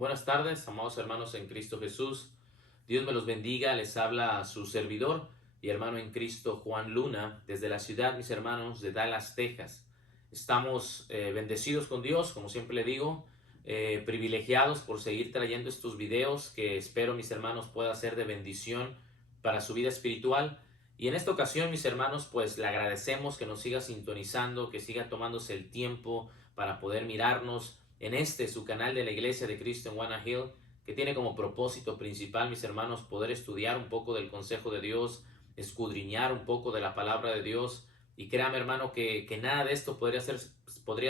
Buenas tardes, amados hermanos en Cristo Jesús. Dios me los bendiga. Les habla su servidor y hermano en Cristo, Juan Luna, desde la ciudad, mis hermanos, de Dallas, Texas. Estamos bendecidos con Dios, como siempre le digo, privilegiados por seguir trayendo estos videos que espero, mis hermanos, pueda ser de bendición para su vida espiritual. Y en esta ocasión, mis hermanos, pues le agradecemos que nos siga sintonizando, que siga tomándose el tiempo para poder mirarnos en su canal de la Iglesia de Cristo en Wanna Hill, que tiene como propósito principal, mis hermanos, poder estudiar un poco del consejo de Dios, escudriñar un poco de la palabra de Dios. Y créame, hermano, que nada de esto podría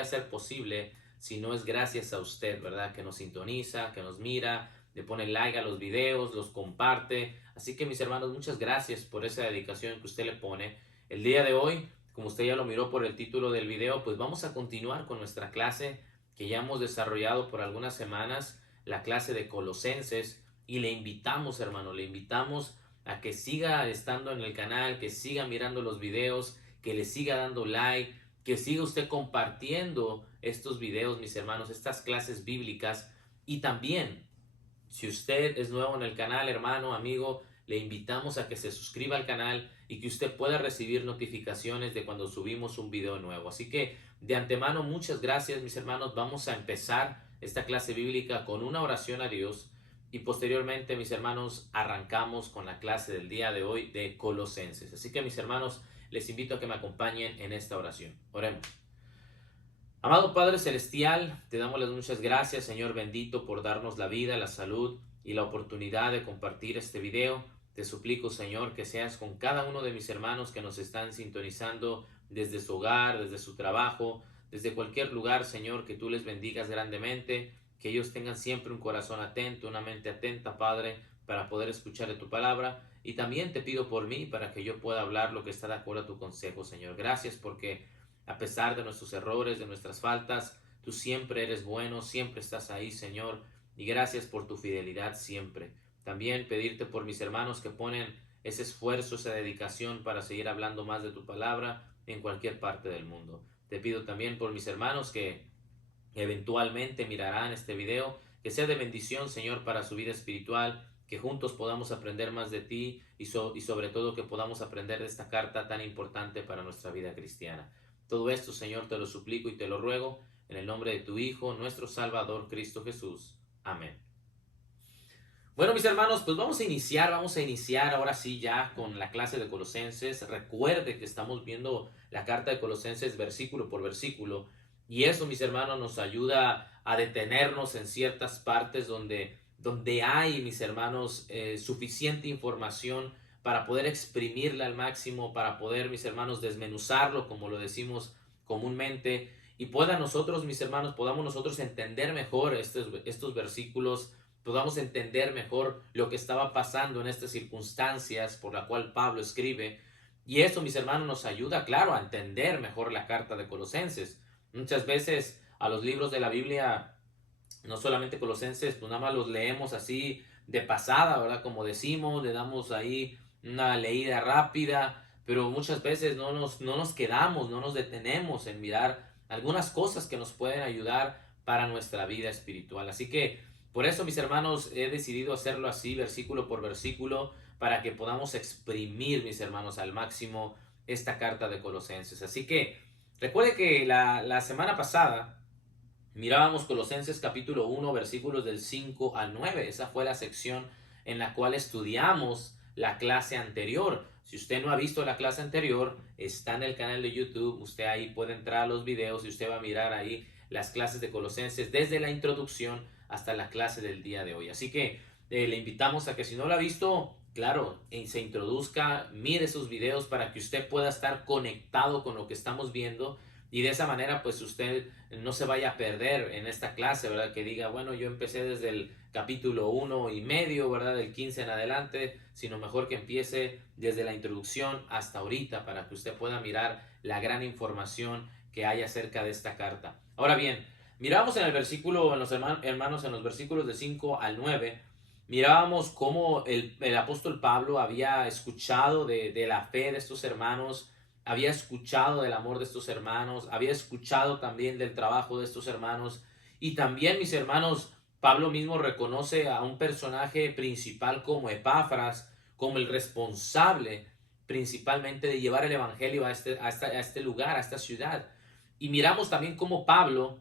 ser posible si no es gracias a usted, ¿verdad? Que nos sintoniza, que nos mira, le pone like a los videos, los comparte. Así que, mis hermanos, muchas gracias por esa dedicación que usted le pone. El día de hoy, como usted ya lo miró por el título del video, pues vamos a continuar con nuestra clase que ya hemos desarrollado por algunas semanas, la clase de Colosenses, y le invitamos, hermano, le invitamos a que siga estando en el canal, que siga mirando los videos, que le siga dando like, que siga usted compartiendo estos videos, mis hermanos, estas clases bíblicas. Y también, si usted es nuevo en el canal, hermano, amigo, le invitamos a que se suscriba al canal y que usted pueda recibir notificaciones de cuando subimos un video nuevo. Así que de antemano, muchas gracias, mis hermanos. Vamos a empezar esta clase bíblica con una oración a Dios y posteriormente, mis hermanos, arrancamos con la clase del día de hoy de Colosenses. Así que, mis hermanos, les invito a que me acompañen en esta oración. Oremos. Amado Padre Celestial, te damos las muchas gracias, Señor bendito, por darnos la vida, la salud y la oportunidad de compartir este video. Te suplico, Señor, que seas con cada uno de mis hermanos que nos están sintonizando desde su hogar, desde su trabajo, desde cualquier lugar, Señor, que tú les bendigas grandemente, que ellos tengan siempre un corazón atento, una mente atenta, Padre, para poder escuchar de tu palabra. Y también te pido por mí, para que yo pueda hablar lo que está de acuerdo a tu consejo, Señor. Gracias porque a pesar de nuestros errores, de nuestras faltas, tú siempre eres bueno, siempre estás ahí, Señor, y gracias por tu fidelidad siempre. También pedirte por mis hermanos que ponen ese esfuerzo, esa dedicación para seguir hablando más de tu palabra en cualquier parte del mundo. Te pido también por mis hermanos que eventualmente mirarán este video, que sea de bendición, Señor, para su vida espiritual, que juntos podamos aprender más de ti y sobre todo que podamos aprender de esta carta tan importante para nuestra vida cristiana. Todo esto, Señor, te lo suplico y te lo ruego en el nombre de tu Hijo, nuestro Salvador, Cristo Jesús. Amén. Bueno, mis hermanos, pues vamos a iniciar ahora sí ya con la clase de Colosenses. Recuerde que estamos viendo la carta de Colosenses versículo por versículo y eso, mis hermanos, nos ayuda a detenernos en ciertas partes donde hay, mis hermanos, suficiente información para poder exprimirla al máximo, para poder, mis hermanos, desmenuzarlo, como lo decimos comúnmente, y mis hermanos, podamos nosotros entender mejor estos versículos, podamos entender mejor lo que estaba pasando en estas circunstancias por la cual Pablo escribe. Y eso, mis hermanos, nos ayuda, claro, a entender mejor la carta de Colosenses. Muchas veces a los libros de la Biblia, no solamente Colosenses, pues nada más los leemos así de pasada, ¿verdad? Como decimos, le damos ahí una leída rápida, pero muchas veces no nos quedamos, no nos detenemos en mirar algunas cosas que nos pueden ayudar para nuestra vida espiritual. Así que por eso, mis hermanos, he decidido hacerlo así, versículo por versículo, para que podamos exprimir, mis hermanos, al máximo esta carta de Colosenses. Así que recuerde que la semana pasada mirábamos Colosenses capítulo 1, versículos del 5 al 9. Esa fue la sección en la cual estudiamos la clase anterior. Si usted no ha visto la clase anterior, está en el canal de YouTube. Usted ahí puede entrar a los videos y usted va a mirar ahí las clases de Colosenses desde la introducción hasta la clase del día de hoy. Así que le invitamos a que si no lo ha visto, claro, se introduzca, mire sus videos para que usted pueda estar conectado con lo que estamos viendo y de esa manera pues usted no se vaya a perder en esta clase, ¿verdad? Que diga, bueno, yo empecé desde el capítulo 1 y medio, ¿verdad? Del 15 en adelante, sino mejor que empiece desde la introducción hasta ahorita para que usted pueda mirar la gran información que hay acerca de esta carta. Ahora bien, miramos en el versículo, en los hermanos, en los versículos de 5 al 9, mirábamos cómo el apóstol Pablo había escuchado de la fe de estos hermanos, había escuchado del amor de estos hermanos, había escuchado también del trabajo de estos hermanos y también, mis hermanos, Pablo mismo reconoce a un personaje principal como Epafras, como el responsable principalmente de llevar el evangelio a este lugar, a esta ciudad. Y miramos también cómo Pablo,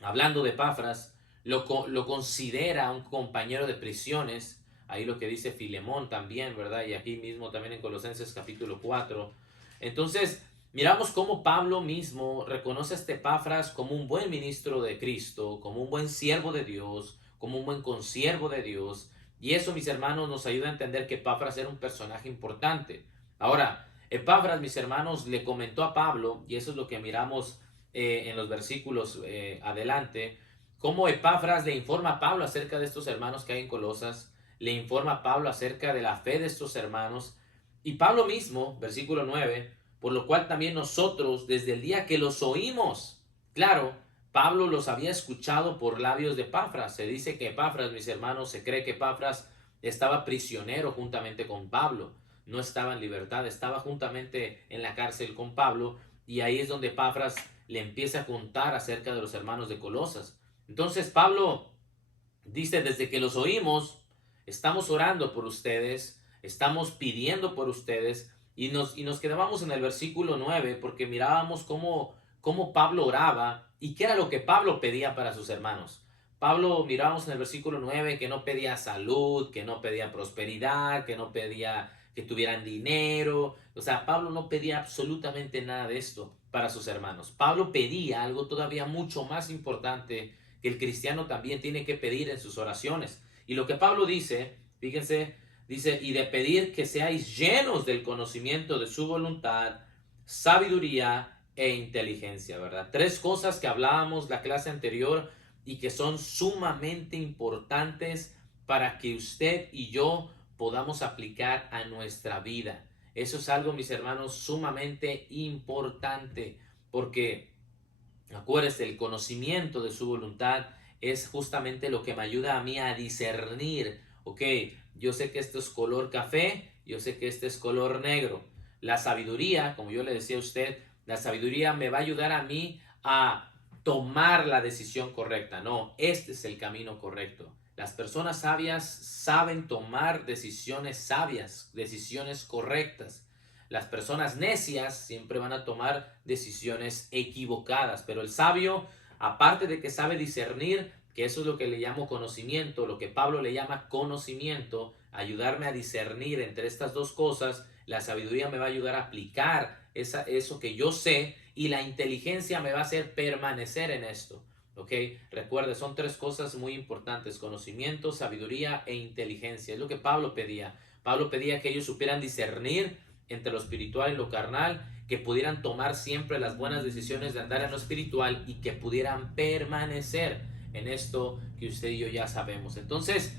hablando de Epafras, lo considera un compañero de prisiones. Ahí lo que dice Filemón también, ¿verdad? Y aquí mismo también en Colosenses capítulo 4. Entonces, miramos cómo Pablo mismo reconoce a este Epafras como un buen ministro de Cristo, como un buen siervo de Dios, como un buen consiervo de Dios. Y eso, mis hermanos, nos ayuda a entender que Epafras era un personaje importante. Ahora, Epafras, mis hermanos, le comentó a Pablo, y eso es lo que miramos en los versículos adelante, cómo Epafras le informa a Pablo acerca de estos hermanos que hay en Colosas, le informa a Pablo acerca de la fe de estos hermanos, y Pablo mismo, versículo 9, por lo cual también nosotros, desde el día que los oímos, claro, Pablo los había escuchado por labios de Epafras. Se dice que Epafras, mis hermanos, se cree que Epafras estaba prisionero juntamente con Pablo, no estaba en libertad, estaba juntamente en la cárcel con Pablo, y ahí es donde Epafras le empieza a contar acerca de los hermanos de Colosas. Entonces Pablo dice, desde que los oímos, estamos orando por ustedes, estamos pidiendo por ustedes, y nos quedábamos en el versículo 9 porque mirábamos cómo Pablo oraba y qué era lo que Pablo pedía para sus hermanos. Pablo, mirábamos en el versículo 9 que no pedía salud, que no pedía prosperidad, que no pedía que tuvieran dinero. O sea, Pablo no pedía absolutamente nada de esto para sus hermanos. Pablo pedía algo todavía mucho más importante que el cristiano también tiene que pedir en sus oraciones. Y lo que Pablo dice, fíjense, dice, y de pedir que seáis llenos del conocimiento de su voluntad, sabiduría e inteligencia, ¿verdad? Tres cosas que hablábamos la clase anterior y que son sumamente importantes para que usted y yo podamos aplicar a nuestra vida. Eso es algo, mis hermanos, sumamente importante, porque acuérdese, el conocimiento de su voluntad es justamente lo que me ayuda a mí a discernir. Ok, yo sé que esto es color café, yo sé que este es color negro. La sabiduría, como yo le decía a usted, la sabiduría me va a ayudar a mí a tomar la decisión correcta. No, este es el camino correcto. Las personas sabias saben tomar decisiones sabias, decisiones correctas. Las personas necias siempre van a tomar decisiones equivocadas, pero el sabio, aparte de que sabe discernir, que eso es lo que le llamo conocimiento, lo que Pablo le llama conocimiento, ayudarme a discernir entre estas dos cosas, la sabiduría me va a ayudar a aplicar eso que yo sé, y la inteligencia me va a hacer permanecer en esto. ¿Ok? Recuerde, son tres cosas muy importantes: conocimiento, sabiduría e inteligencia. Es lo que Pablo pedía. Pablo pedía que ellos supieran discernir entre lo espiritual y lo carnal, que pudieran tomar siempre las buenas decisiones de andar en lo espiritual y que pudieran permanecer en esto que usted y yo ya sabemos. Entonces,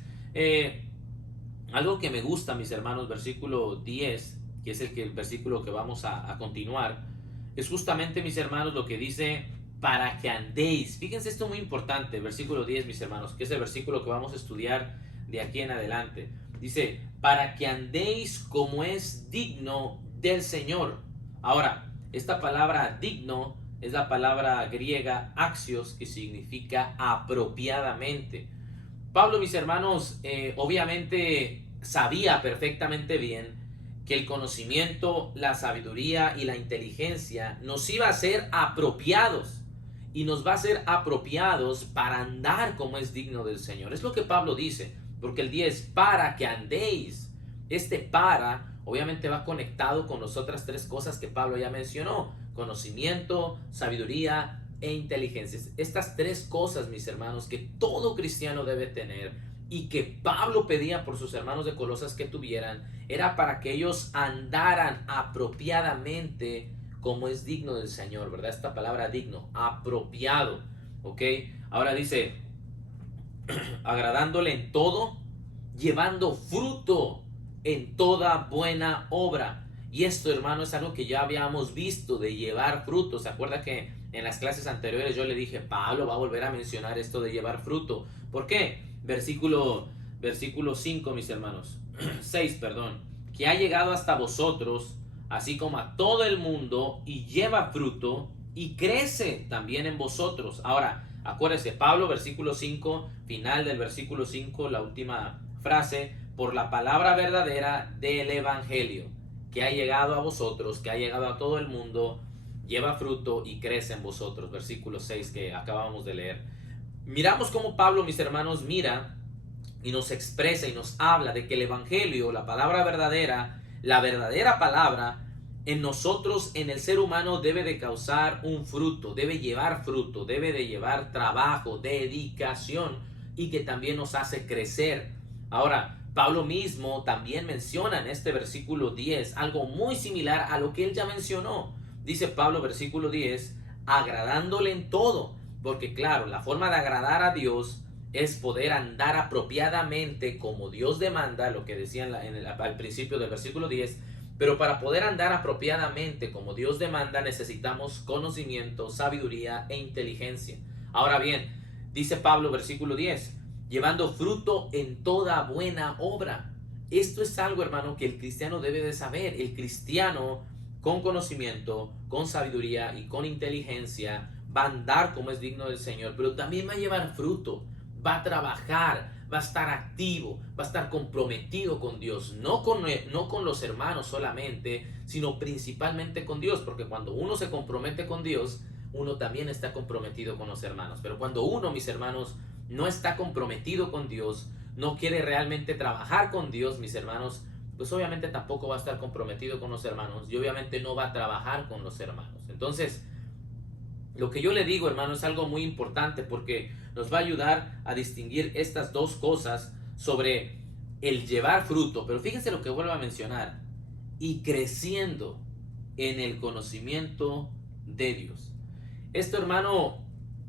algo que me gusta, mis hermanos, versículo 10, que es el versículo que vamos a continuar, es justamente, mis hermanos, lo que dice: para que andéis. Fíjense, esto es muy importante, versículo 10, mis hermanos, que es el versículo que vamos a estudiar de aquí en adelante. Dice, para que andéis como es digno del Señor. Ahora, esta palabra digno es la palabra griega axios, que significa apropiadamente. Pablo, mis hermanos, obviamente sabía perfectamente bien que el conocimiento, la sabiduría y la inteligencia nos iba a ser apropiados, y nos va a ser apropiados para andar como es digno del Señor. Es lo que Pablo dice, porque el 10, para que andéis. Este para, obviamente va conectado con las otras tres cosas que Pablo ya mencionó: conocimiento, sabiduría e inteligencia. Estas tres cosas, mis hermanos, que todo cristiano debe tener, y que Pablo pedía por sus hermanos de Colosas que tuvieran, era para que ellos andaran apropiadamente como es digno del Señor, ¿verdad? Esta palabra digno, apropiado, ¿ok? Ahora dice, agradándole en todo, llevando fruto en toda buena obra. Y esto, hermano, es algo que ya habíamos visto, de llevar fruto. ¿Se acuerda que en las clases anteriores yo le dije, Pablo va a volver a mencionar esto de llevar fruto? ¿Por qué? Versículo 5, mis hermanos. 6, perdón. Que ha llegado hasta vosotros, así como a todo el mundo, y lleva fruto, y crece también en vosotros. Ahora, Acuérdese, Pablo, versículo 5, final del versículo 5, la última frase, por la palabra verdadera del evangelio, que ha llegado a vosotros, que ha llegado a todo el mundo, lleva fruto y crece en vosotros. Versículo 6 que acabamos de leer. Miramos cómo Pablo, mis hermanos, mira y nos expresa y nos habla de que el evangelio, la palabra verdadera, la verdadera palabra, en nosotros, en el ser humano, debe de causar un fruto, debe llevar fruto, debe de llevar trabajo, dedicación, y que también nos hace crecer. Ahora, Pablo mismo también menciona en este versículo 10 algo muy similar a lo que él ya mencionó. Dice Pablo, versículo 10, agradándole en todo, porque claro, la forma de agradar a Dios es poder andar apropiadamente como Dios demanda, lo que decía al principio del versículo 10. Pero para poder andar apropiadamente como Dios demanda, necesitamos conocimiento, sabiduría e inteligencia. Ahora bien, dice Pablo, versículo 10, llevando fruto en toda buena obra. Esto es algo, hermano, que el cristiano debe de saber. El cristiano con conocimiento, con sabiduría y con inteligencia va a andar como es digno del Señor, pero también va a llevar fruto, va a trabajar, va a estar activo, va a estar comprometido con Dios, no con los hermanos solamente, sino principalmente con Dios, porque cuando uno se compromete con Dios, uno también está comprometido con los hermanos. Pero cuando uno, mis hermanos, no está comprometido con Dios, no quiere realmente trabajar con Dios, mis hermanos, pues obviamente tampoco va a estar comprometido con los hermanos y obviamente no va a trabajar con los hermanos. Entonces, lo que yo le digo, hermano, es algo muy importante porque nos va a ayudar a distinguir estas dos cosas sobre el llevar fruto. Pero fíjense lo que vuelvo a mencionar. Y creciendo en el conocimiento de Dios. Esto, hermano,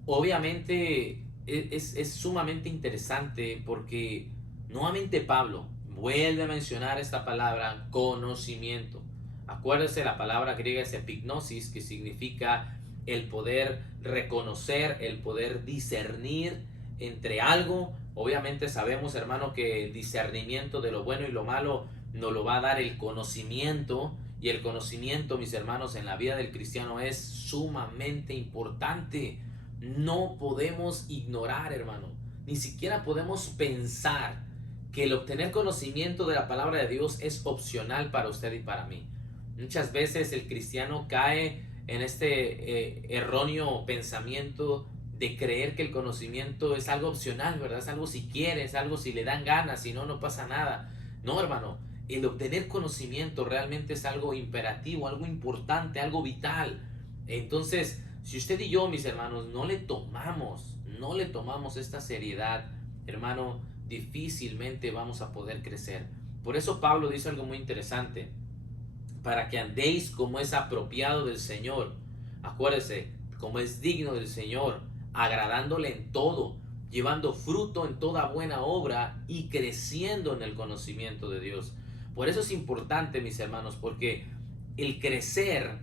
obviamente es sumamente interesante porque nuevamente Pablo vuelve a mencionar esta palabra conocimiento. Acuérdese, la palabra griega es epignosis, que significa el poder reconocer, el poder discernir entre algo. Obviamente sabemos, hermano, que el discernimiento de lo bueno y lo malo nos lo va a dar el conocimiento, y el conocimiento, mis hermanos, en la vida del cristiano es sumamente importante. No podemos ignorar, hermano, ni siquiera podemos pensar que el obtener conocimiento de la palabra de Dios es opcional para usted y para mí. Muchas veces el cristiano cae en este erróneo pensamiento de creer que el conocimiento es algo opcional, ¿verdad? Es algo si quiere, es algo si le dan ganas, si no, no pasa nada. No, hermano, el obtener conocimiento realmente es algo imperativo, algo importante, algo vital. Entonces, si usted y yo, mis hermanos, no le tomamos esta seriedad, hermano, difícilmente vamos a poder crecer. Por eso Pablo dice algo muy interesante: para que andéis como es apropiado del Señor. Acuérdese, como es digno del Señor, agradándole en todo, llevando fruto en toda buena obra y creciendo en el conocimiento de Dios. Por eso es importante, mis hermanos, porque el crecer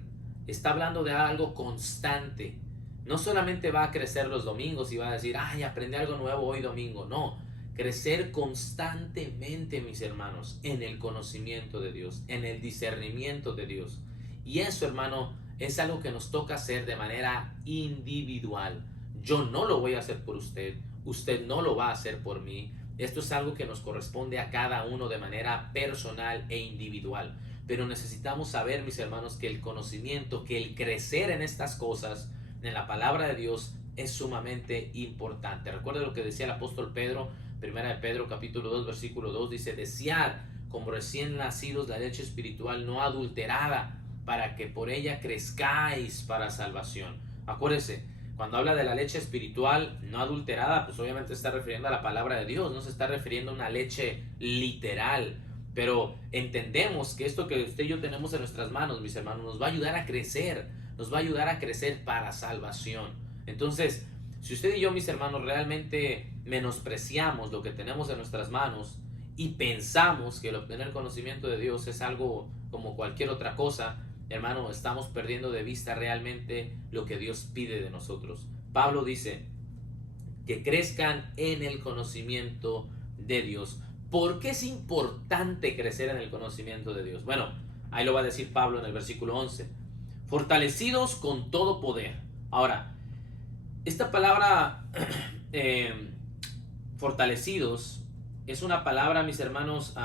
está hablando de algo constante. No solamente va a crecer los domingos y va a decir, ay, aprendí algo nuevo hoy domingo. No, crecer constantemente, mis hermanos, en el conocimiento de Dios, en el discernimiento de Dios. Y eso, hermano, es algo que nos toca hacer de manera individual. Yo no lo voy a hacer por usted, usted no lo va a hacer por mí. Esto es algo que nos corresponde a cada uno de manera personal e individual. Pero necesitamos saber, mis hermanos, que el conocimiento, que el crecer en estas cosas, en la palabra de Dios, es sumamente importante. Recuerda lo que decía el apóstol Pedro, primera de Pedro capítulo 2 versículo 2, dice: desead como recién nacidos la leche espiritual no adulterada, para que por ella crezcáis para salvación. Acuérdese, cuando habla de la leche espiritual no adulterada, pues obviamente está refiriendo a la palabra de Dios, no se está refiriendo a una leche literal. Pero entendemos que esto que usted y yo tenemos en nuestras manos, mis hermanos, nos va a ayudar a crecer, nos va a ayudar a crecer para salvación. Entonces, si usted y yo, mis hermanos, realmente menospreciamos lo que tenemos en nuestras manos y pensamos que el obtener conocimiento de Dios es algo como cualquier otra cosa, hermano, estamos perdiendo de vista realmente lo que Dios pide de nosotros. Pablo dice que crezcan en el conocimiento de Dios. ¿Por qué es importante crecer en el conocimiento de Dios? Bueno, ahí lo va a decir Pablo en el versículo 11. Fortalecidos con todo poder. Ahora, Esta palabra eh, fortalecidos es una palabra, mis hermanos,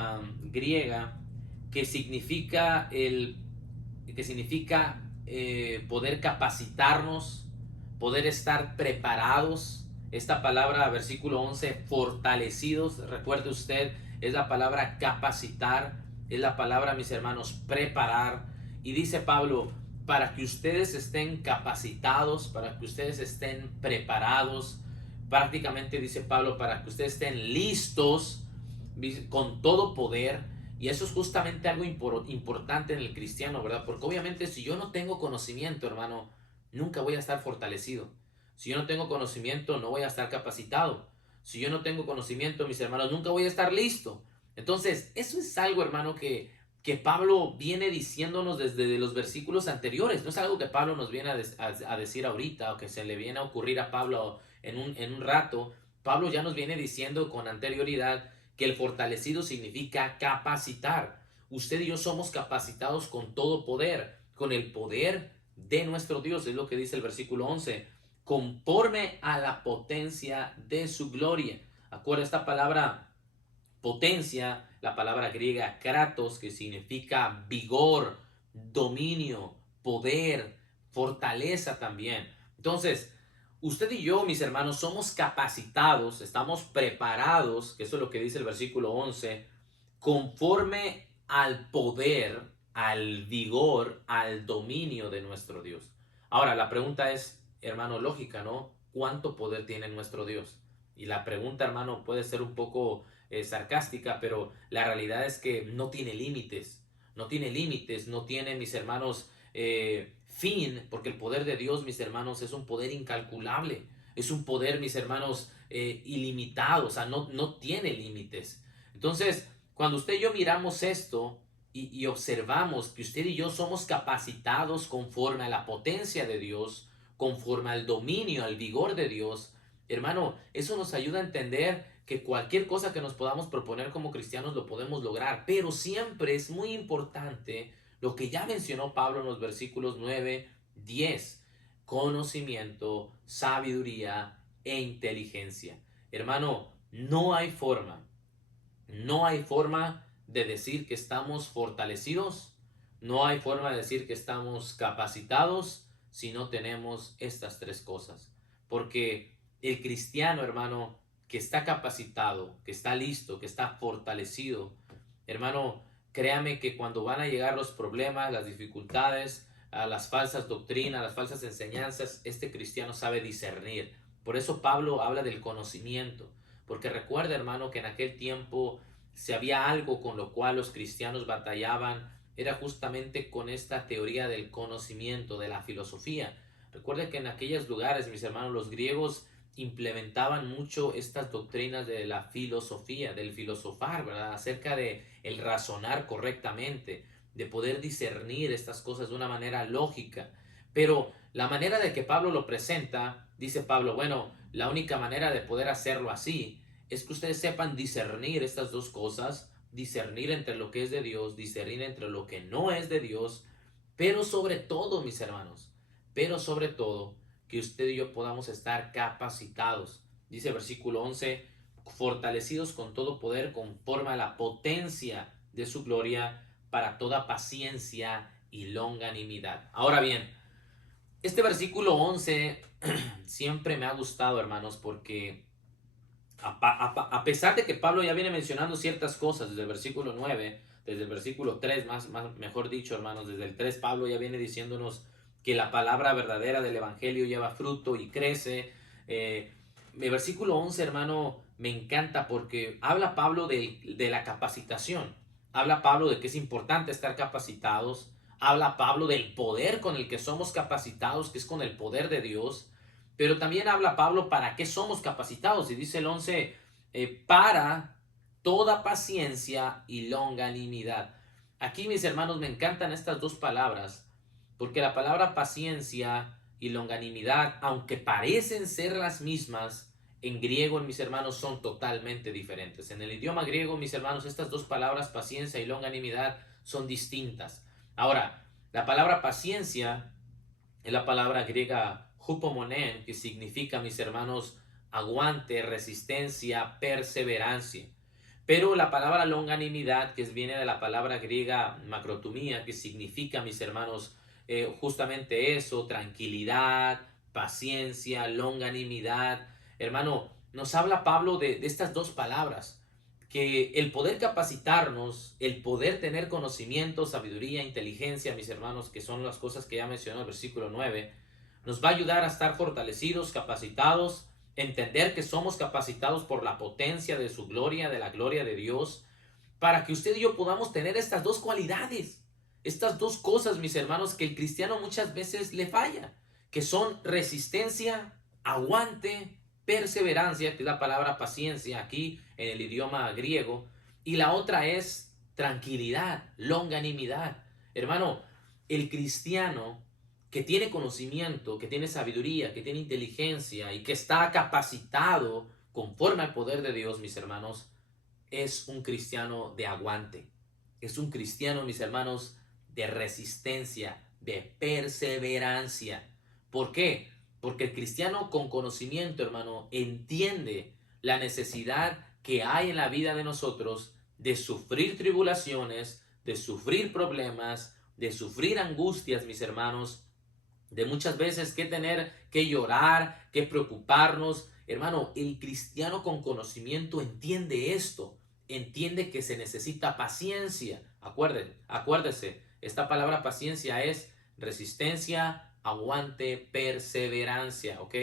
griega que significa poder capacitarnos, poder estar preparados. Esta palabra, versículo 11, fortalecidos, recuerde usted, es la palabra capacitar, es la palabra, mis hermanos, preparar. Y dice Pablo, para que ustedes estén capacitados, para que ustedes estén preparados, prácticamente dice Pablo, para que ustedes estén listos con todo poder. Y eso es justamente algo importante en el cristiano, ¿verdad? Porque obviamente si yo no tengo conocimiento, hermano, nunca voy a estar fortalecido. Si yo no tengo conocimiento, no voy a estar capacitado. Si yo no tengo conocimiento, mis hermanos, nunca voy a estar listo. Entonces, eso es algo, hermano, que Pablo viene diciéndonos desde los versículos anteriores. No es algo que Pablo nos viene a decir ahorita o que se le viene a ocurrir a Pablo en un rato. Pablo ya nos viene diciendo con anterioridad que el fortalecido significa capacitar. Usted y yo somos capacitados con todo poder, con el poder de nuestro Dios, es lo que dice el versículo 11, conforme a la potencia de su gloria. Acuerda esta palabra potencia, la palabra griega kratos, que significa vigor, dominio, poder, fortaleza también. Entonces, usted y yo, mis hermanos, somos capacitados, estamos preparados, que eso es lo que dice el versículo 11, conforme al poder, al vigor, al dominio de nuestro Dios. Ahora, la pregunta es, hermano, lógica, ¿no? ¿Cuánto poder tiene nuestro Dios? Y la pregunta, hermano, puede ser un poco sarcástica, pero la realidad es que no tiene límites, no tiene límites, no tiene, mis hermanos, fin, porque el poder de Dios, mis hermanos, es un poder incalculable, es un poder, mis hermanos, ilimitado, o sea, no tiene límites. Entonces, cuando usted y yo miramos esto y observamos que usted y yo somos capacitados conforme a la potencia de Dios, conforme al dominio, al vigor de Dios, hermano, eso nos ayuda a entender que cualquier cosa que nos podamos proponer como cristianos lo podemos lograr, pero siempre es muy importante lo que ya mencionó Pablo en los versículos 9, 10, conocimiento, sabiduría e inteligencia. Hermano, no hay forma de decir que estamos fortalecidos, no hay forma de decir que estamos capacitados si no tenemos estas tres cosas. Porque el cristiano, hermano, que está capacitado, que está listo, que está fortalecido, hermano, créame que cuando van a llegar los problemas, las dificultades, a las falsas doctrinas, las falsas enseñanzas, este cristiano sabe discernir. Por eso Pablo habla del conocimiento. Porque recuerda, hermano, que en aquel tiempo, si había algo con lo cual los cristianos batallaban, era justamente con esta teoría del conocimiento, de la filosofía. Recuerda que en aquellos lugares, mis hermanos, los griegos implementaban mucho estas doctrinas de la filosofía, del filosofar, ¿verdad? Acerca de el razonar correctamente, de poder discernir estas cosas de una manera lógica. Pero la manera de que Pablo lo presenta, dice Pablo, bueno, la única manera de poder hacerlo así es que ustedes sepan discernir estas dos cosas, discernir entre lo que es de Dios, discernir entre lo que no es de Dios, pero sobre todo, mis hermanos, pero sobre todo, que usted y yo podamos estar capacitados. Dice el versículo 11, fortalecidos con todo poder conforme a la potencia de su gloria para toda paciencia y longanimidad. Ahora bien, este versículo 11 siempre me ha gustado, hermanos, porque a pesar de que Pablo ya viene mencionando ciertas cosas desde el versículo 9, desde el versículo 3, mejor dicho, hermanos, desde el 3 Pablo ya viene diciéndonos que la palabra verdadera del Evangelio lleva fruto y crece. El versículo 11, hermano, me encanta porque habla Pablo de la capacitación. Habla Pablo de que es importante estar capacitados. Habla Pablo del poder con el que somos capacitados, que es con el poder de Dios. Pero también habla Pablo para qué somos capacitados. Y dice el 11, para toda paciencia y longanimidad. Aquí, mis hermanos, me encantan estas dos palabras, porque la palabra paciencia y longanimidad, aunque parecen ser las mismas, en griego, mis hermanos, son totalmente diferentes. En el idioma griego, mis hermanos, estas dos palabras, paciencia y longanimidad, son distintas. Ahora, la palabra paciencia es la palabra griega Hupomonen, que significa, mis hermanos, aguante, resistencia, perseverancia. Pero la palabra longanimidad, que viene de la palabra griega macrotumía, que significa, mis hermanos, justamente eso, tranquilidad, paciencia, longanimidad. Hermano, nos habla Pablo de estas dos palabras, que el poder capacitarnos, el poder tener conocimiento, sabiduría, inteligencia, mis hermanos, que son las cosas que ya mencionó el versículo 9, nos va a ayudar a estar fortalecidos, capacitados, entender que somos capacitados por la potencia de su gloria, de la gloria de Dios, para que usted y yo podamos tener estas dos cualidades, estas dos cosas, mis hermanos, que el cristiano muchas veces le falla, que son resistencia, aguante, perseverancia, que es la palabra paciencia aquí en el idioma griego, y la otra es tranquilidad, longanimidad. Hermano, el cristiano que tiene conocimiento, que tiene sabiduría, que tiene inteligencia y que está capacitado conforme al poder de Dios, mis hermanos, es un cristiano de aguante. Es un cristiano, mis hermanos, de resistencia, de perseverancia. ¿Por qué? Porque el cristiano con conocimiento, hermano, entiende la necesidad que hay en la vida de nosotros de sufrir tribulaciones, de sufrir problemas, de sufrir angustias, mis hermanos, de muchas veces que tener que llorar, que preocuparnos. Hermano, el cristiano con conocimiento entiende esto, entiende que se necesita paciencia. Acuérdese, esta palabra paciencia es resistencia, aguante, perseverancia, ¿ok?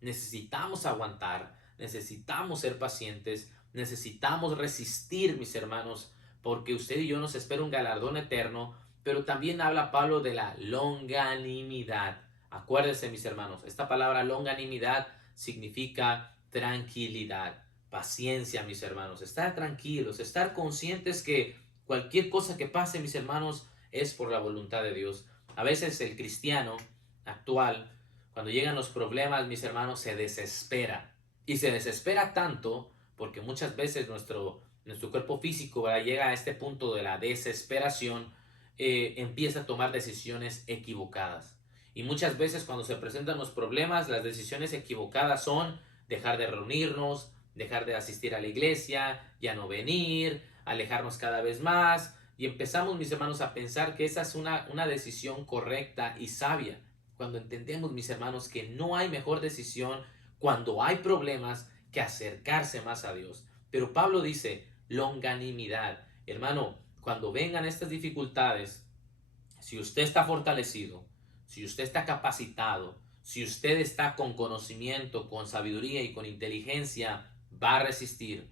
Necesitamos aguantar, necesitamos ser pacientes, necesitamos resistir, mis hermanos, porque usted y yo nos espera un galardón eterno. Pero también habla Pablo de la longanimidad. Acuérdense, mis hermanos, esta palabra longanimidad significa tranquilidad, paciencia, mis hermanos, estar tranquilos, estar conscientes que cualquier cosa que pase, mis hermanos, es por la voluntad de Dios. A veces el cristiano actual, cuando llegan los problemas, mis hermanos, se desespera. Y se desespera tanto porque muchas veces nuestro cuerpo físico, ¿verdad?, llega a este punto de la desesperación, empieza a tomar decisiones equivocadas. Y muchas veces cuando se presentan los problemas, las decisiones equivocadas son dejar de reunirnos, dejar de asistir a la iglesia, ya no venir, alejarnos cada vez más. Y empezamos, mis hermanos, a pensar que esa es una decisión correcta y sabia. Cuando entendemos, mis hermanos, que no hay mejor decisión cuando hay problemas que acercarse más a Dios. Pero Pablo dice longanimidad. Hermano, cuando vengan estas dificultades, si usted está fortalecido, si usted está capacitado, si usted está con conocimiento, con sabiduría y con inteligencia, va a resistir,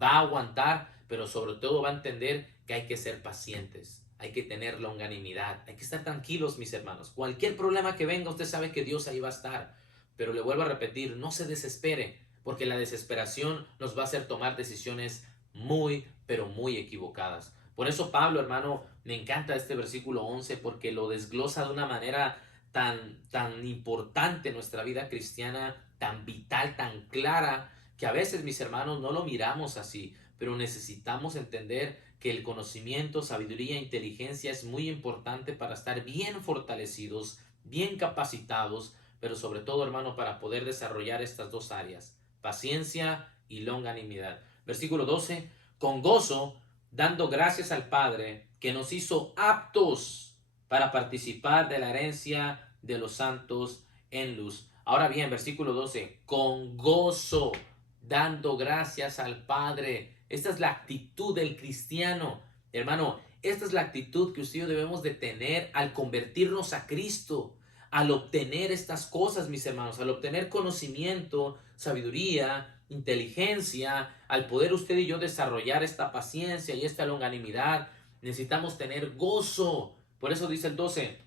va a aguantar, pero sobre todo va a entender que hay que ser pacientes, hay que tener longanimidad, hay que estar tranquilos, mis hermanos. Cualquier problema que venga, usted sabe que Dios ahí va a estar. Pero le vuelvo a repetir, no se desespere, porque la desesperación nos va a hacer tomar decisiones muy, pero muy equivocadas. Por eso Pablo, hermano, me encanta este versículo 11 porque lo desglosa de una manera tan importante en nuestra vida cristiana, tan vital, tan clara, que a veces, mis hermanos, no lo miramos así, pero necesitamos entender que el conocimiento, sabiduría, inteligencia es muy importante para estar bien fortalecidos, bien capacitados, pero sobre todo, hermano, para poder desarrollar estas dos áreas, paciencia y longanimidad. Versículo 12, con gozo, dando gracias al Padre que nos hizo aptos para participar de la herencia de los santos en luz. Ahora bien, versículo 12, con gozo, dando gracias al Padre. Esta es la actitud del cristiano. Hermano, esta es la actitud que usted y yo debemos de tener al convertirnos a Cristo, al obtener estas cosas, mis hermanos, al obtener conocimiento, sabiduría, inteligencia, al poder usted y yo desarrollar esta paciencia y esta longanimidad, necesitamos tener gozo. Por eso dice el 12,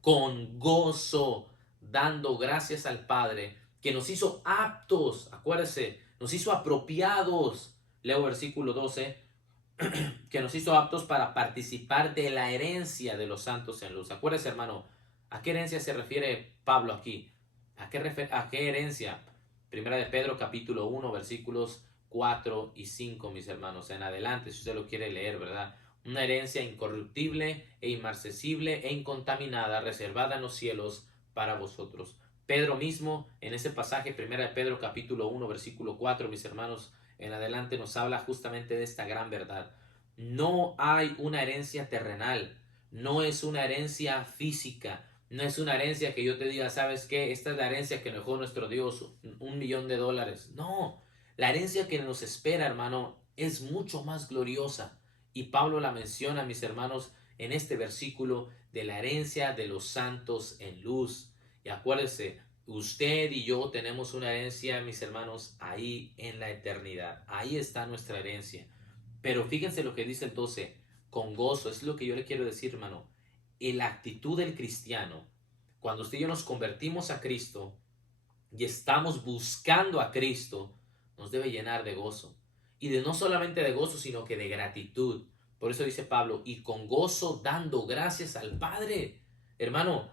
con gozo, dando gracias al Padre, que nos hizo aptos, acuérdese, nos hizo apropiados. Leo versículo 12, que nos hizo aptos para participar de la herencia de los santos en luz. Acuérdese, hermano, ¿a qué herencia se refiere Pablo aquí? ¿A qué herencia? Primera de Pedro, capítulo 1, versículos 4 y 5, mis hermanos, en adelante, si usted lo quiere leer, ¿verdad? Una herencia incorruptible e inmarcesible e incontaminada, reservada en los cielos para vosotros. Pedro mismo, en ese pasaje, primera de Pedro capítulo 1, versículo 4, mis hermanos, en adelante nos habla justamente de esta gran verdad. No hay una herencia terrenal, no es una herencia física, no es una herencia que yo te diga, ¿sabes qué? Esta es la herencia que nos dejó nuestro Dios, $1.000.000. No, la herencia que nos espera, hermano, es mucho más gloriosa. Y Pablo la menciona, mis hermanos, en este versículo de la herencia de los santos en luz. Y acuérdense, usted y yo tenemos una herencia, mis hermanos, ahí en la eternidad. Ahí está nuestra herencia. Pero fíjense lo que dice el 12, con gozo, es lo que yo le quiero decir, hermano. Y la actitud del cristiano, cuando usted y yo nos convertimos a Cristo y estamos buscando a Cristo, nos debe llenar de gozo. Y de no solamente de gozo, sino que de gratitud. Por eso dice Pablo, y con gozo dando gracias al Padre. Hermano,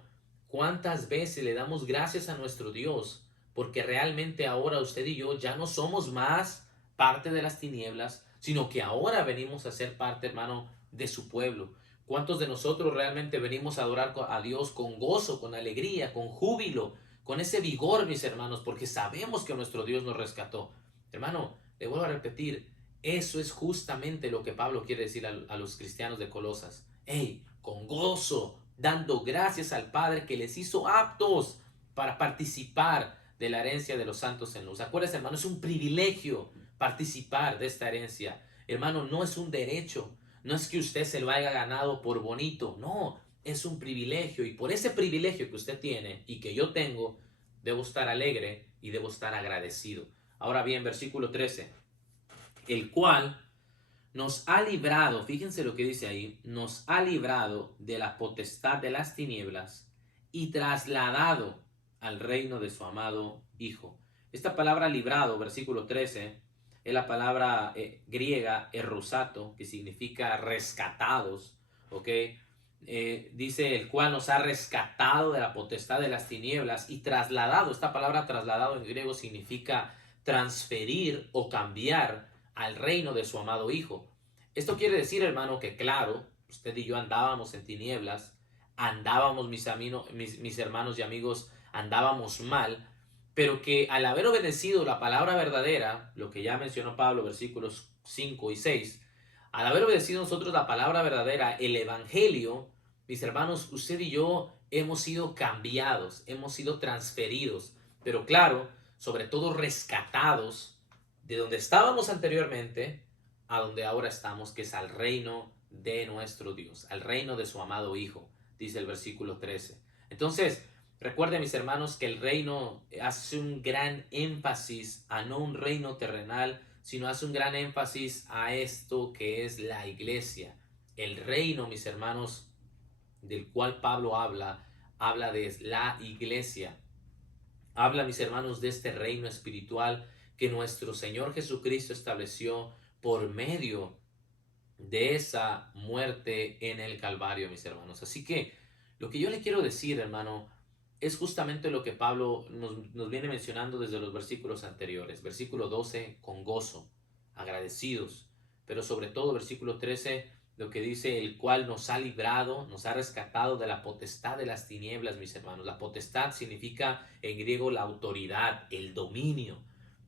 ¿cuántas veces le damos gracias a nuestro Dios? Porque realmente ahora usted y yo ya no somos más parte de las tinieblas, sino que ahora venimos a ser parte, hermano, de su pueblo. ¿Cuántos de nosotros realmente venimos a adorar a Dios con gozo, con alegría, con júbilo, con ese vigor, mis hermanos, porque sabemos que nuestro Dios nos rescató? Hermano, le vuelvo a repetir, eso es justamente lo que Pablo quiere decir a los cristianos de Colosas. Hey, con gozo, dando gracias al Padre que les hizo aptos para participar de la herencia de los santos en luz. Acuérdense, hermano, es un privilegio participar de esta herencia. Hermano, no es un derecho. No es que usted se lo haya ganado por bonito. No, es un privilegio. Y por ese privilegio que usted tiene y que yo tengo, debo estar alegre y debo estar agradecido. Ahora bien, versículo 13. El cual nos ha librado, fíjense lo que dice ahí, nos ha librado de la potestad de las tinieblas y trasladado al reino de su amado Hijo. Esta palabra librado, versículo 13, es la palabra griega errusato, que significa rescatados, ¿ok? Dice el cual nos ha rescatado de la potestad de las tinieblas y trasladado. Esta palabra trasladado en griego significa transferir o cambiar al reino de su amado Hijo. Esto quiere decir, hermano, que claro, usted y yo andábamos en tinieblas, andábamos, mis hermanos y amigos, andábamos mal, pero que al haber obedecido la palabra verdadera, lo que ya mencionó Pablo, versículos 5 y 6, al haber obedecido nosotros la palabra verdadera, el Evangelio, mis hermanos, usted y yo hemos sido cambiados, hemos sido transferidos, pero claro, sobre todo rescatados de donde estábamos anteriormente a donde ahora estamos, que es al reino de nuestro Dios, al reino de su amado Hijo, dice el versículo 13. Entonces, recuerden, mis hermanos, que el reino hace un gran énfasis a no un reino terrenal, sino hace un gran énfasis a esto que es la iglesia. El reino, mis hermanos, del cual Pablo habla de la iglesia. Habla, mis hermanos, de este reino espiritual que nuestro Señor Jesucristo estableció por medio de esa muerte en el Calvario, mis hermanos. Así que lo que yo le quiero decir, hermano, es justamente lo que Pablo nos viene mencionando desde los versículos anteriores. Versículo 12, con gozo, agradecidos. Pero sobre todo, versículo 13, lo que dice, el cual nos ha librado, nos ha rescatado de la potestad de las tinieblas, mis hermanos. La potestad significa en griego la autoridad, el dominio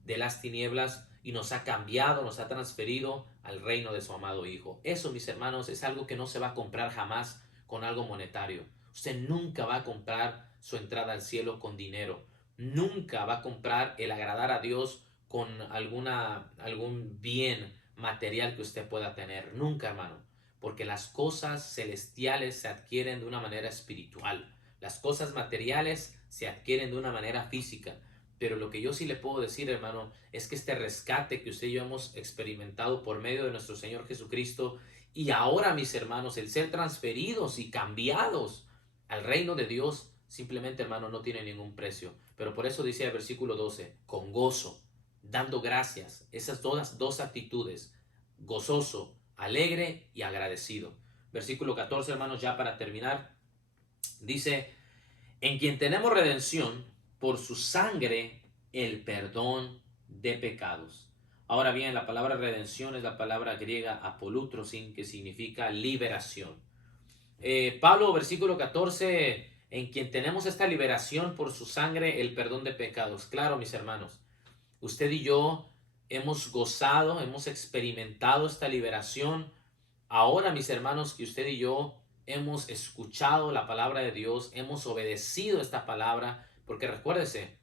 de las tinieblas, y nos ha cambiado, nos ha transferido al reino de su amado Hijo. Eso, mis hermanos, es algo que no se va a comprar jamás con algo monetario. Usted nunca va a comprar su entrada al cielo con dinero. Nunca va a comprar el agradar a Dios con algún bien material que usted pueda tener. Nunca, hermano. Porque las cosas celestiales se adquieren de una manera espiritual. Las cosas materiales se adquieren de una manera física. Pero lo que yo sí le puedo decir, hermano, es que este rescate que usted y yo hemos experimentado por medio de nuestro Señor Jesucristo, y ahora, mis hermanos, el ser transferidos y cambiados al reino de Dios, simplemente, hermano, no tiene ningún precio. Pero por eso dice el versículo 12, con gozo, dando gracias. Esas dos actitudes, gozoso, alegre y agradecido. Versículo 14, hermanos, ya para terminar, dice, en quien tenemos redención por su sangre, el perdón de pecados. Ahora bien, la palabra redención es la palabra griega apolutrosin, que significa liberación. Pablo, versículo 14, en quien tenemos esta liberación por su sangre, el perdón de pecados. Claro, mis hermanos, usted y yo hemos gozado, hemos experimentado esta liberación. Ahora, mis hermanos, que usted y yo hemos escuchado la palabra de Dios, hemos obedecido esta palabra, porque recuérdese,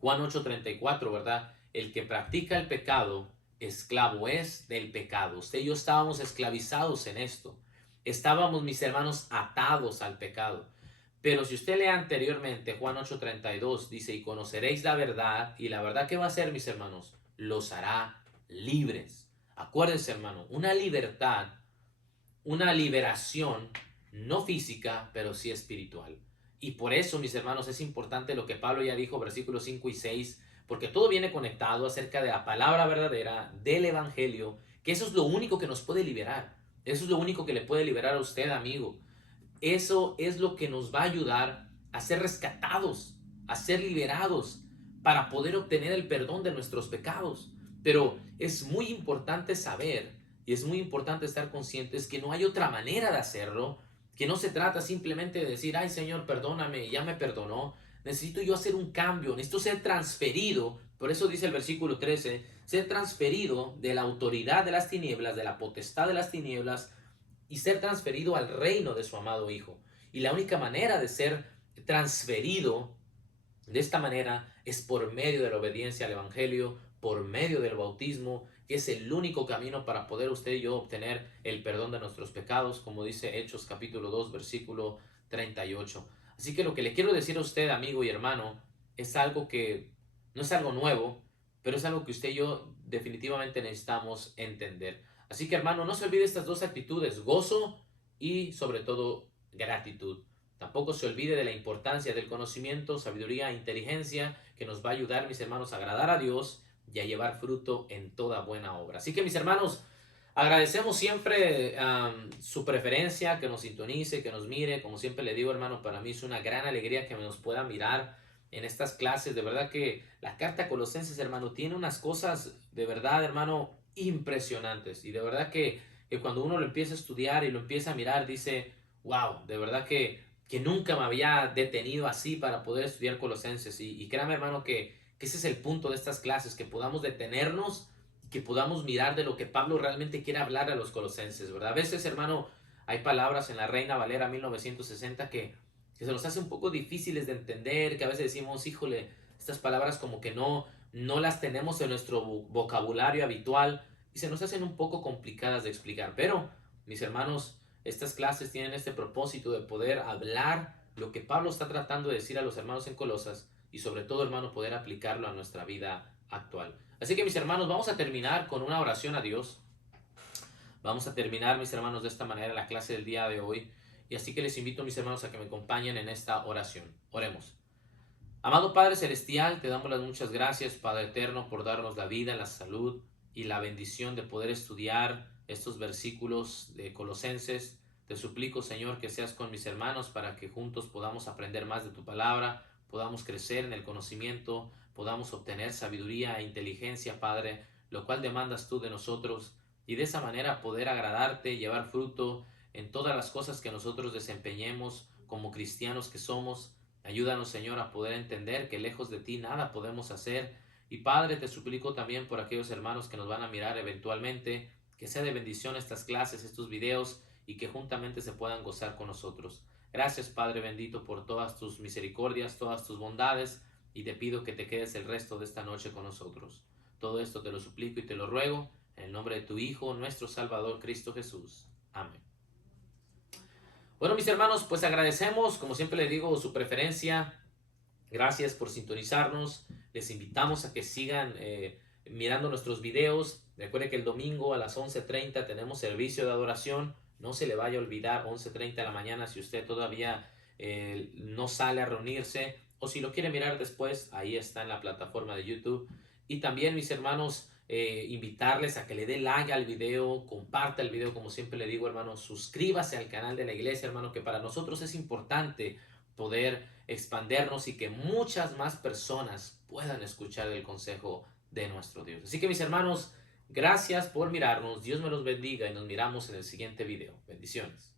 Juan 8:34, ¿verdad? El que practica el pecado, esclavo es del pecado. Usted y yo estábamos esclavizados en esto. Estábamos, mis hermanos, atados al pecado. Pero si usted lee anteriormente, Juan 8:32 dice, y conoceréis la verdad, y la verdad que va a hacer, mis hermanos, los hará libres. Acuérdense, hermano, una libertad, una liberación, no física, pero sí espiritual. Y por eso, mis hermanos, es importante lo que Pablo ya dijo, versículos 5 y 6, porque todo viene conectado acerca de la palabra verdadera, del evangelio, que eso es lo único que nos puede liberar. Eso es lo único que le puede liberar a usted, amigo. Eso es lo que nos va a ayudar a ser rescatados, a ser liberados, para poder obtener el perdón de nuestros pecados. Pero es muy importante saber y es muy importante estar conscientes que no hay otra manera de hacerlo, que no se trata simplemente de decir, ay Señor, perdóname, ya me perdonó. Necesito yo hacer un cambio, necesito ser transferido. Por eso dice el versículo 13, ser transferido de la autoridad de las tinieblas, de la potestad de las tinieblas, y ser transferido al reino de su amado Hijo. Y la única manera de ser transferido de esta manera es por medio de la obediencia al Evangelio, por medio del bautismo, que es el único camino para poder usted y yo obtener el perdón de nuestros pecados, como dice Hechos capítulo 2, versículo 38. Así que lo que le quiero decir a usted, amigo y hermano, es algo que no es algo nuevo, pero es algo que usted y yo definitivamente necesitamos entender. Así que, hermano, no se olvide estas dos actitudes, gozo y sobre todo gratitud. Tampoco se olvide de la importancia del conocimiento, sabiduría e inteligencia que nos va a ayudar, mis hermanos, a agradar a Dios y a llevar fruto en toda buena obra. Así que, mis hermanos, agradecemos siempre su preferencia, que nos sintonice, que nos mire. Como siempre le digo, hermano, para mí es una gran alegría que nos pueda mirar en estas clases. De verdad que la carta a Colosenses, hermano, tiene unas cosas de verdad, hermano, impresionantes. Y de verdad que cuando uno lo empieza a estudiar y lo empieza a mirar, dice, wow, de verdad que nunca me había detenido así para poder estudiar Colosenses. Y créame, hermano, que ese es el punto de estas clases, que podamos detenernos y que podamos mirar de lo que Pablo realmente quiere hablar a los colosenses, ¿verdad? A veces, hermano, hay palabras en la Reina Valera 1960 que se nos hace un poco difíciles de entender, que a veces decimos, híjole, estas palabras como que no las tenemos en nuestro vocabulario habitual y se nos hacen un poco complicadas de explicar. Pero, mis hermanos, estas clases tienen este propósito de poder hablar lo que Pablo está tratando de decir a los hermanos en Colosas y sobre todo, hermano, poder aplicarlo a nuestra vida actual. Así que, mis hermanos, vamos a terminar con una oración a Dios. Vamos a terminar, mis hermanos, de esta manera la clase del día de hoy. Y así que les invito, mis hermanos, a que me acompañen en esta oración. Oremos. Amado Padre Celestial, te damos las muchas gracias, Padre Eterno, por darnos la vida, la salud y la bendición de poder estudiar estos versículos de Colosenses. Te suplico, Señor, que seas con mis hermanos para que juntos podamos aprender más de tu palabra, podamos crecer en el conocimiento, podamos obtener sabiduría e inteligencia, Padre, lo cual demandas tú de nosotros, y de esa manera poder agradarte, llevar fruto en todas las cosas que nosotros desempeñemos como cristianos que somos. Ayúdanos, Señor, a poder entender que lejos de ti nada podemos hacer. Y Padre, te suplico también por aquellos hermanos que nos van a mirar eventualmente, que sea de bendición estas clases, estos videos, y que juntamente se puedan gozar con nosotros. Gracias, Padre bendito, por todas tus misericordias, todas tus bondades, y te pido que te quedes el resto de esta noche con nosotros. Todo esto te lo suplico y te lo ruego, en el nombre de tu Hijo, nuestro Salvador, Cristo Jesús. Amén. Bueno, mis hermanos, pues agradecemos, como siempre les digo, su preferencia. Gracias por sintonizarnos. Les invitamos a que sigan mirando nuestros videos. Recuerde que el domingo a las 11:30 tenemos servicio de adoración. No se le vaya a olvidar, 11:30 de la mañana, si usted todavía no sale a reunirse. O si lo quiere mirar después, ahí está en la plataforma de YouTube. Y también, mis hermanos, invitarles a que le dé like al video, comparta el video, como siempre le digo, hermano, suscríbase al canal de la iglesia, hermano, que para nosotros es importante poder expandernos y que muchas más personas puedan escuchar el consejo de nuestro Dios. Así que, mis hermanos, gracias por mirarnos, Dios me los bendiga y nos miramos en el siguiente video. Bendiciones.